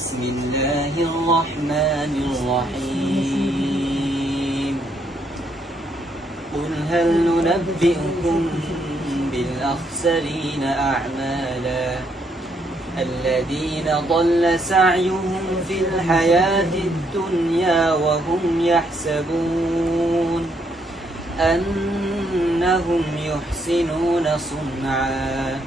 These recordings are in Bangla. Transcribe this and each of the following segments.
بسم الله الرحمن الرحيم قل هل ننبئكم بالأخسرين أعمالا الذين ضل سعيهم في الحياة الدنيا وهم يحسبون أنهم يحسنون صنعا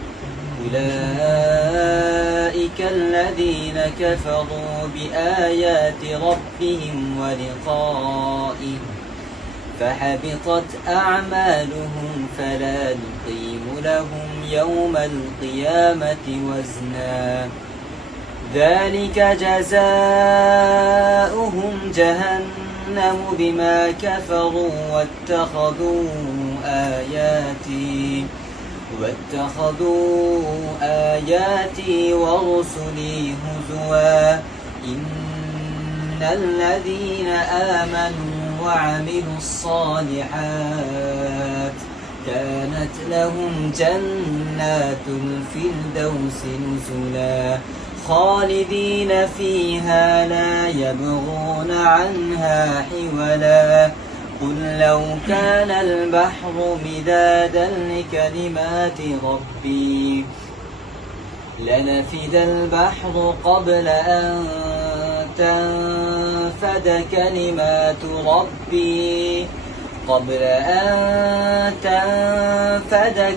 أولئك الذين كفروا بآيات ربهم ولقائه فحبطت أعمالهم فلا نقيم لهم يوم القيامة وزنا ذلك جزاؤهم جهنم بما كفروا واتخذوا آياتي ورسلي هزوا إن الذين آمنوا وعملوا الصالحات كانت لهم جنات الفردوس نزلا خالدين فيها لا يبغون عنها حولا قل لو كان البحر مدادا لكلمات ربي لنفد البحر قبل أن تنفد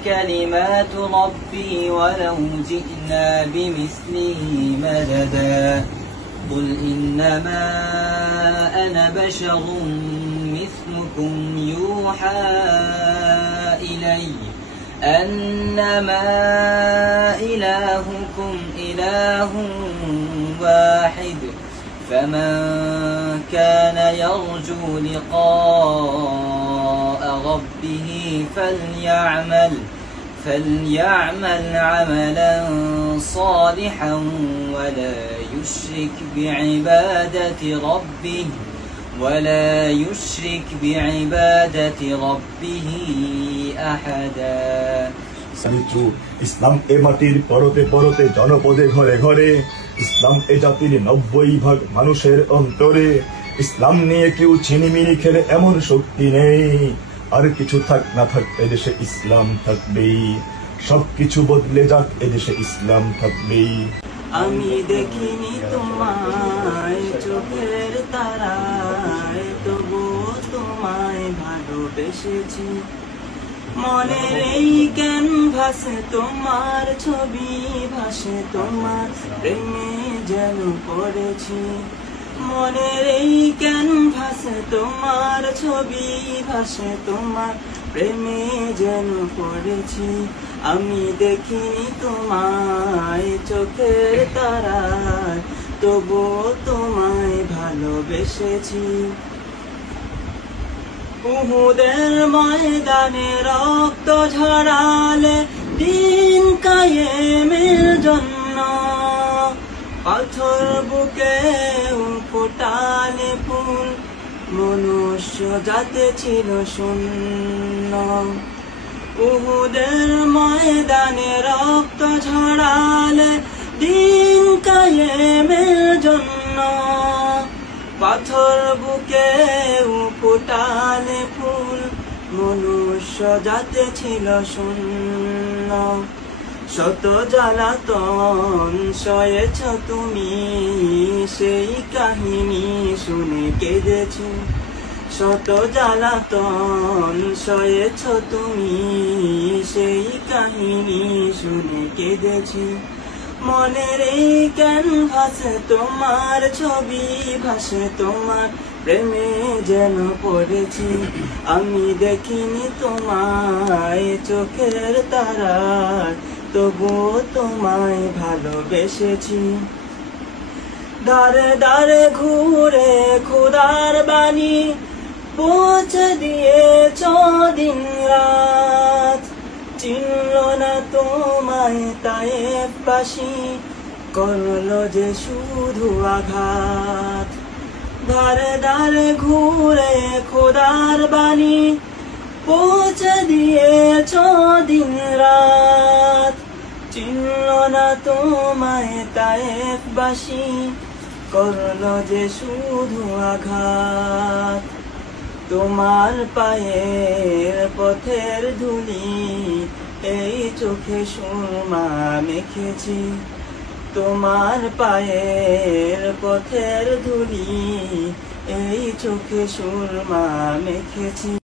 كلمات ربي ولو جئنا بمثله مددا قل إنما أنا بشر مثلكم يوحى إلي أنما إلهكم إله واحد فمن كان يرجو لقاء ربه فليعمل عملا صالحا ولا يشرك بعبادة ربه أحدا সাবিত্রু ইসলাম এ মাটির পরতে পরতে জনপদে ঘরে ঘরে ইসলাম এ জাতির 90% মানুষের অন্তরে ইসলাম নিয়ে কেউ ছিনিমিনি খেলে এমন শক্তি নেই আর কিছু থাক না থাক এদেশে ইসলাম থাকবেই সবকিছু বদলে যাক এদেশে ইসলাম থাকবেই আমি দেখিনি তোমায় চোখের তারায় তবু তোমায় ভালোবেসেছি মনের এই ক্যানভাসে তোমার ছবি ভাসে তোমার প্রেমে যেন পড়েছি মনের এই ক্যানভাসে তোমার ছবি ভাসে তোমার প্রেমে যেন পড়েছি আমি দেখিনি তোমায় চোখের তারায় তবু তোমায় ভালোবেসেছি উহুদের ময়দানে রক্ত ঝরালে দিন কায়েমের জন্য পাথর বুকে ফোটালে ফুল মনুষ্য জাতে ছিল শূন্য উহুদের ময়দানে রক্ত ঝরালে দিন কায়েমের জন্য পাথর বুকে ফোটালে ফুল মনুষ্য জাতে ছিল শূন্য শত জ্বালাতন সয়েছ তুমি সেই কাহিনী শুনে কেঁদেছি শত জ্বালাতন সয়েছ তুমি সেই কাহিনী শুনে কেঁদেছি মনের এই ক্যানভাসে তোমার ছবি ভাসে তোমার প্রেমে যেন পড়েছি আমি দেখিনি তোমায় চোখের তারায় তবুও তোমায় ভালোবেসেছি দারে দারে ঘুরে খোদার বাণী পৌঁছে দিয়েছ দিন রাত চিনল না তোমায় তায়েফবাসী করলো যে শুধু আঘাত ধারে ধারে ঘুরে খোদার বাণী পৌঁছে দিয়েছ দিন রাত চিনল না তোমায় তায়েফবাসী, করলো যে শুধু আঘাত। তোমার পায়ের পথের ধুলি এই চোখে সুরমা মেখেছি, তোমার পায়ের পথের ধুলি এই চোখে সুরমা মেখেছি।